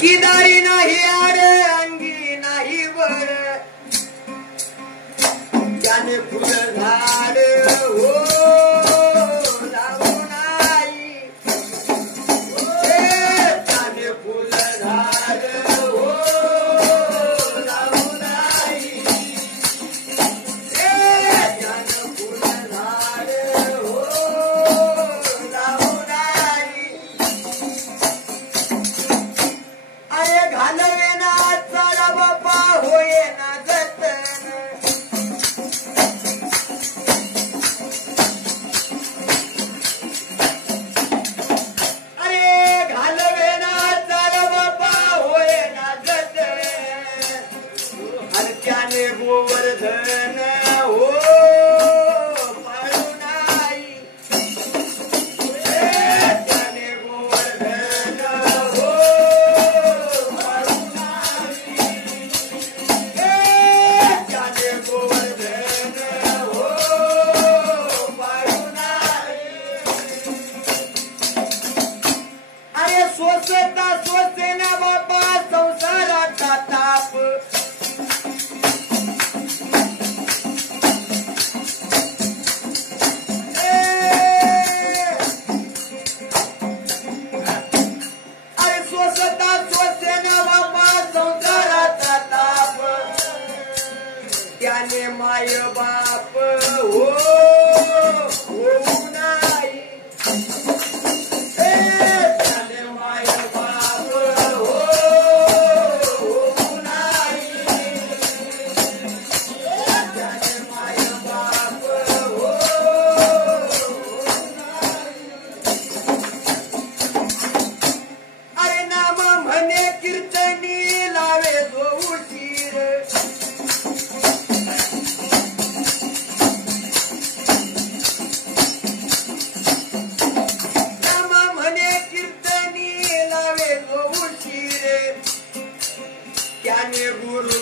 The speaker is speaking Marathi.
की दारी नाही आड अंगी नाही वर त्याने फुल झाड हो लावून आई त्याने फुल झाड हो लावून आई त्याने फुल झाड हो लावून आई अरे घालवे ना चढ बापा होये ना जतन अरे घालवे ना चढ बापा होये ना जतन हलक्याने गोवर्धन हो पाळून आई त्याने गोवर्धन हो त्याने गोवर्धन हो पाळून अरे सोसता सोसेना बापा संसाराचा ताप अरे सोसता सोसेना बापा संसाराचा ताप त्याने माय बाप हो होऊ नाही त्याने माय बाप हो होऊ नाही त्याने माय बाप हो अरे नाम म्हणे कीर्तनी लावे जो उशीर नाम म्हणे कीर्तनी लावे जो उशीर त्याने गुरु